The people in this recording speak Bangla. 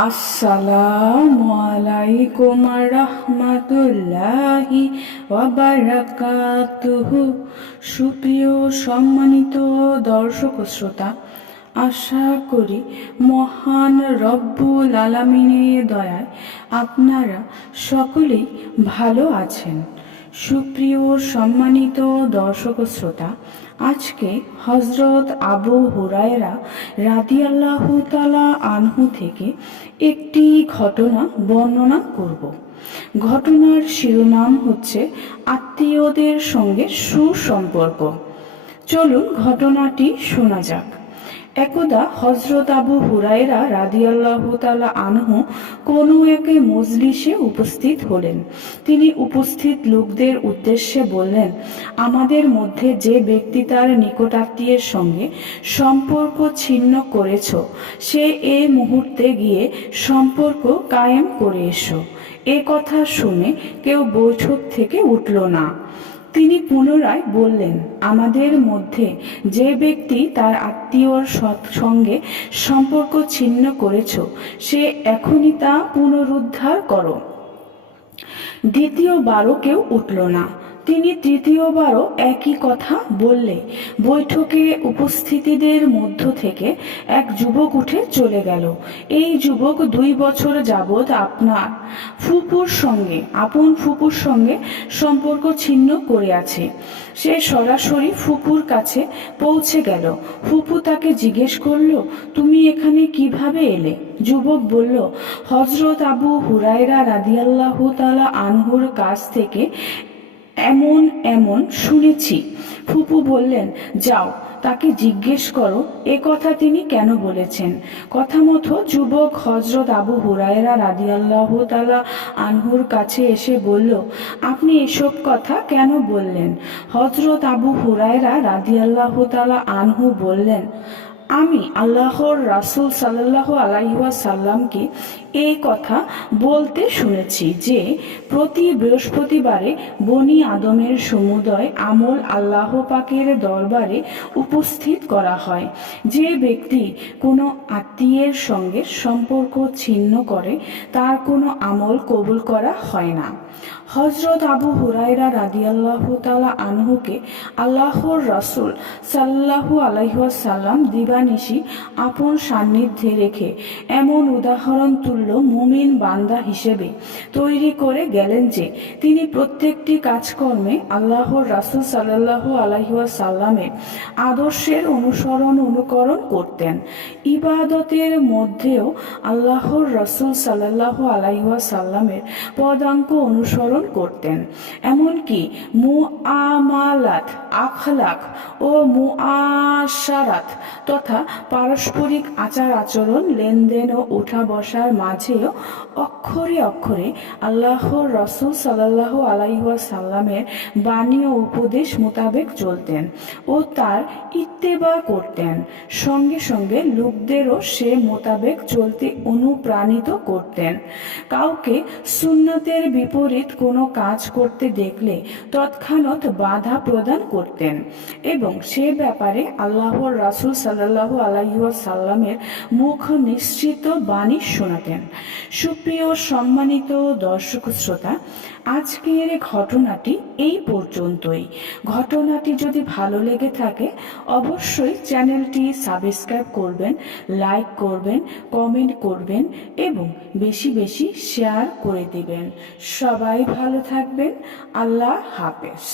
আসসালামু আলাইকুম রহমতুল্লাহি ওয়া বারাকাতুহু। সুপ্রিয় সম্মানিত দর্শক শ্রোতা, আশা করি মহান রব্বুল আলামিনের দয়ায় আপনারা সকলেই ভালো আছেন। সুপ্রিয় সম্মানিত দর্শক শ্রোতা, আজকে হজরত আবু হুরায়রা রাদিয়াল্লাহু তাআলা আনহু থেকে একটি ঘটনা বর্ণনা করব। ঘটনার শিরোনাম হচ্ছে আত্মীয়দের সঙ্গে সুসম্পর্ক। চলুন ঘটনাটি শোনা যাক। একদা হজরত আবু হুরায়রা রাদিয়াল্লাহু তাআলা আনহু কোনো এক মজলিসে উপস্থিত হলেন। তিনি উপস্থিত লোকদের উদ্দেশ্যে বললেন, আমাদের মধ্যে যে ব্যক্তি তার নিকটাত্মীয়ের সঙ্গে সম্পর্ক ছিন্ন করেছ, সে এই মুহূর্তে গিয়ে সম্পর্ক কায়েম করে এসো। এ কথা শুনে কেউ বৈঠক থেকে উঠল না। তিনি পুনরায় বললেন, আমাদের মধ্যে যে ব্যক্তি তার আত্মীয়র সঙ্গে সম্পর্ক ছিন্ন করেছ, সে এখনই তা পুনরুদ্ধার করো। দ্বিতীয়বারও কেউ উঠল না। তিনি তৃতীয়বারও একই কথা বললে বৈঠকে উপস্থিতিদের মধ্য থেকে এক যুবক উঠে চলে গেল। এই যুবক 2 বছর যাবৎ আপন ফুপুর সঙ্গে সম্পর্ক ছিন্ন করে আছে। সে সরাসরি ফুপুর কাছে পৌঁছে গেল। ফুপু তাকে জিজ্ঞেস করল, তুমি এখানে কিভাবে এলে? যুবক বলল, হজরত আবু হুরায়রা রাদিয়াল্লাহু তাআলা আনহুর কাছ থেকে এমন শুনেছি। ফুপু বললেন, যাও তাকে জিজ্ঞেস করো এ কথা তিনি কেন বলেছেন। কথা মতো যুবক হজরত আবু হুরায়রা রাদিয়াল্লাহু তাআলা আনহুর কাছে এসে বলল, আপনি এসব কথা কেন বললেন? হজরত আবু হুরায়রা রাদিয়াল্লাহু তাআলা আনহু বললেন, আমি আল্লাহর রাসূল সাল্লাল্লাহু আলাইহি ওয়াসাল্লামকে এই কথা বলতে শুনেছি যে প্রতি বৃহস্পতিবারে বনি আদমের সমুদয় আমল আল্লাহ পাকের দরবারে উপস্থিত করা হয়। যে ব্যক্তি কোনো আত্মীয়ের সঙ্গে সম্পর্ক ছিন্ন করে, তার কোনো আমল কবুল করা হয় না। হজরত আবু হুরায়রা রাদিয়াল্লাহু তাআলা আনহুকে আল্লাহর রাসূল সাল্লাল্লাহু আলাইহি ওয়াসাল্লাম দিবানিশি আপন সান্নিধ্যে রেখে এমন উদাহরণ তুল্য মুমিন বান্দা হিসেবে তৈরি করে গেলেন যে তিনি প্রত্যেকটি কাজকর্মে আল্লাহর রাসূল সাল্লাল্লাহু আলাইহি ওয়াসাল্লামের আদর্শের অনুকরণ করতেন। ইবাদতের মধ্যেও আল্লাহর রাসূল সাল্লাল্লাহু আলাইহি ওয়াসাল্লামের পদাঙ্ক অনুসরণ করতেন। এমনকি মুআমালাত, আখলাক ও মুআশারাত তথা পারস্পরিক আচার আচরণ, লেনদেন ও উঠা বসার মাঝেও অক্ষরে অক্ষরে আল্লাহর রাসূল সাল্লাল্লাহু আলাইহি ওয়াসাল্লামের বাণী ও উপদেশ মোতাবেক চলতেন ও তার ইত্তেবা করতেন। সঙ্গে সঙ্গে লোকদেরও সে মোতাবেক চলতে অনুপ্রাণিত করতেন। কাউকে সুন্নতের বিপরীত কোনো কাজ করতে দেখলে তৎক্ষণাৎ বাধা প্রদান করতেন এবং সে ব্যাপারে আল্লাহর রাসূল সাল্লাল্লাহু আলাইহি ওয়াসাল্লামের মুখ নিশ্চিত বাণী শোনাতেন। সুপ্রিয় সম্মানিত দর্শক শ্রোতা, আজকের ঘটনাটি এই পর্যন্তই। ঘটনাটি যদি ভালো লেগে থাকে অবশ্যই চ্যানেলটি সাবস্ক্রাইব করবেন, লাইক করবেন, কমেন্ট করবেন এবং বেশি বেশি শেয়ার করে দিবেন। সবাই ভালো থাকবেন। আল্লাহ হাফেজ।